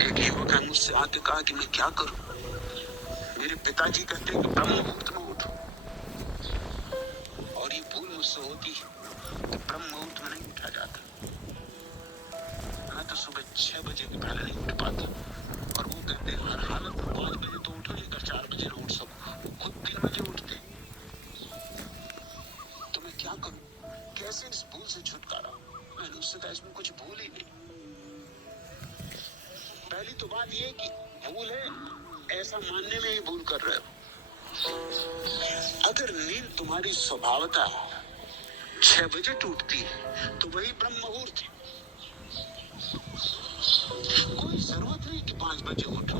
एक युवक है मुझसे आके कहा कि मैं क्या करूं, मेरे पिताजी कहते हैं कि ब्रह्म मुहूर्त में उठो, और ये भूल मुझसे होती कि ब्रह्म मुहूर्त में नहीं उठा जाता। मैं तो सुबह 6 बजे के पहले नहीं उठ पाता, और वो कहते हैं हर हालत में 5 बजे तो उठो, लेकर 4 बजे ना उठ सको। वो खुद 3 बजे उठते। तो मैं क्या करूं, कैसे इस भूल से छुटकारा? मैंने उससे कहा इसमें कुछ भूल ही नहीं। पहली तो बात ये कि भूल है ऐसा मानने में ही भूल कर रहे हो। अगर नींद तुम्हारी स्वभावता 6 बजे टूटती है तो वही ब्रह्म मुहूर्त है। कोई जरूरत नहीं कि 5 बजे उठो,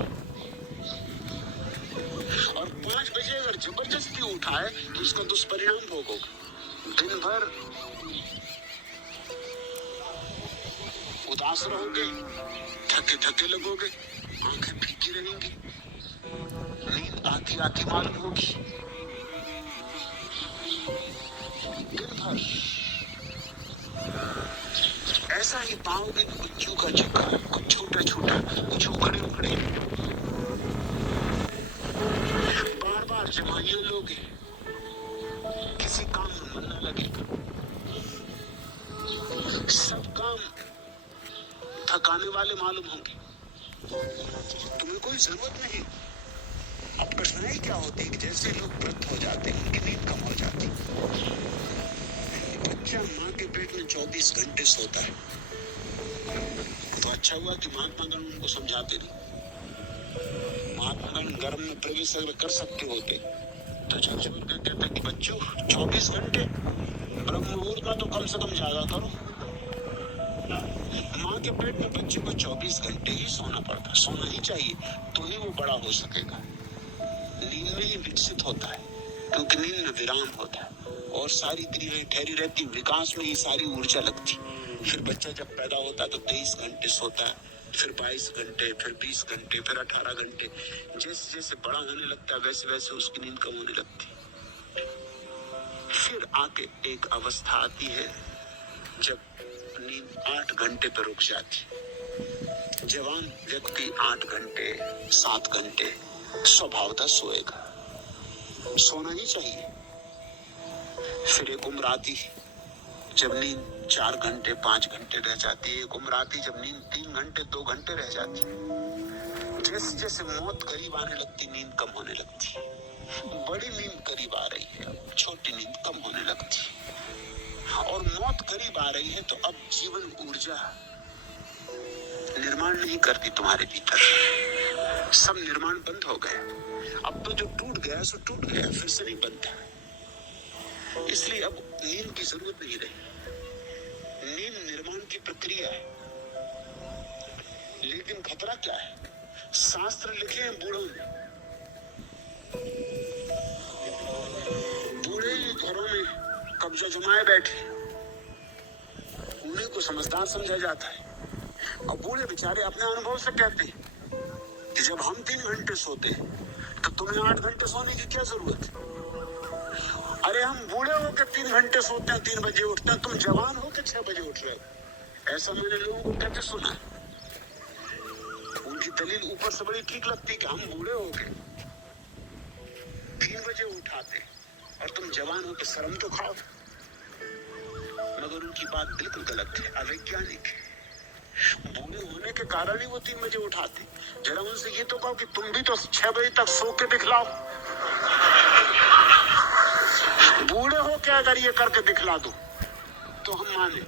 और 5 बजे अगर जबरदस्ती उठाए तो उसका दुष्परिणाम भोगोगे। दिन भर उदास रहोगे, थके थके लगोगे, आंखें फीकी रहेंगी, नींद आती आती मालूम होगी। दिन भर ऐसा ही पाओगे कुछ चूका चूका, कुछ छोटा छोटा, कुछ उखड़े उखड़े। बार बार जमाइए लोगे, किसी काम में मन न लगेगा, सब काम थकाने वाले मालूम होंगे। तुम्हें कोई जरूरत नहीं। अब कठिनाई क्या होती है कि जैसे लोग वृद्ध हो जाते हैं उनकी नींद कम हो जाती है। बच्चा माँ के पेट में 24 घंटे सोता है, तो अच्छा हुआ कि महात्मा गांधी उनको समझाते नहीं। महात्मा गांधी गर्भ में प्रवेश अगर कर सकते होते तो झकझोर कर कहता कि बच्चों 24 घंटे ब्रह्म मुहूर्त में तो कम से कम जागा करो। माँ के पेट में बच्चे को 24 घंटे ही सोना पड़ता, सोना ही चाहिए, तो ही वो बड़ा हो सकेगा। नींद में ही विकसित होता है, क्योंकि नींद में विराम होता है और सारी क्रियाएं ठहरी रहती, विकास में ही सारी ऊर्जा लगती। फिर बच्चा जब पैदा होता है तो 23 घंटे सोता है, फिर 22 घंटे, फिर 20 घंटे, फिर 18 घंटे। जैसे जैसे बड़ा होने लगता है वैसे वैसे उसकी नींद कम होने लगती। फिर आके एक अवस्था आती है जब नींद 8 घंटे पर रुक जाती। जवान व्यक्ति 8 घंटे 7 घंटे स्वभावतः सोएगा, सोना ही चाहिए। फिर एक उम्र आती जब नींद 4 घंटे 5 घंटे रह जाती है, एक उम्र आती जब नींद 3 घंटे 2 घंटे रह जाती। जैसे जैसे मौत करीब आने लगती नींद कम होने लगती, बड़ी नींद करीब आ रही है, छोटी नींद कम होने लगती, और मौत करीब आ रही है तो अब जीवन ऊर्जा निर्माण नहीं करती तुम्हारे भीतर, सब निर्माण बंद हो गए। अब तो जो टूट गया सो टूट गया, फिर से नहीं बनता, इसलिए अब नींद की जरूरत नहीं रही। नींद निर्माण की प्रक्रिया है, लेकिन खतरा क्या है? शास्त्र लिखे हैं बूढ़ों ने, बूढ़े घरों में कब्जा जमाए बैठे, उन्हीं को समझदार समझा जाता है। और बूढ़े बेचारे अपने अनुभव से कहते हैं कि जब हम 3 घंटे सोते तो तुम्हें 8 घंटे सोने की क्या जरूरत है? अरे हम बूढ़े होकर 3 घंटे सोते हैं, 3 बजे उठते हैं, तुम जवान होकर 6 बजे उठ रहे हो। ऐसा मैंने लोगों को कहते सुना। उनकी दलील ऊपर से बड़ी ठीक लगती कि हम बूढ़े होकर 3 बजे उठाते और तुम जवान होकर शर्म तो खाओ। मगर उनकी बात बिल्कुल गलत है, अवैज्ञानिक है। बूढ़े होने के कारण ही वो 3 बजे उठाते। जरा उनसे ये तो कहो कि तुम भी तो 6 बजे तक सो के दिखलाओ। बूढ़े हो क्या अगर ये करके दिखला दो तो हम माने,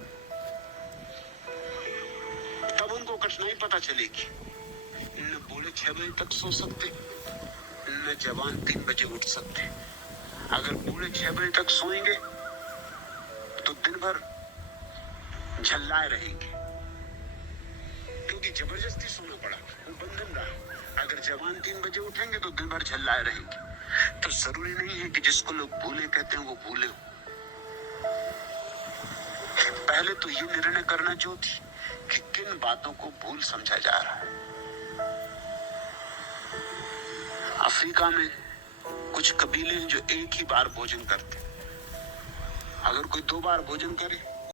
तब उनको कठिनाई पता चलेगी। न बूढ़े 6 बजे तक सो सकते, न जवान 3 बजे उठ सकते। अगर बूढ़े 6 बजे तक सोएंगे तो दिन भर झल्लाए रहेंगे, क्योंकि जबरदस्ती सोना पड़ा, वो बंधन रहा। अगर जवान 3 बजे उठेंगे तो दिन भर झल्लाए रहेंगे। तो जरूरी नहीं है कि जिसको लोग भूले कहते हैं वो भूले हो। पहले तो ये निर्णय करना जो थी कि किन बातों को भूल समझा जा रहा है। अफ्रीका में कुछ कबीले हैं जो एक ही बार भोजन करते, अगर कोई 2 बार भोजन करे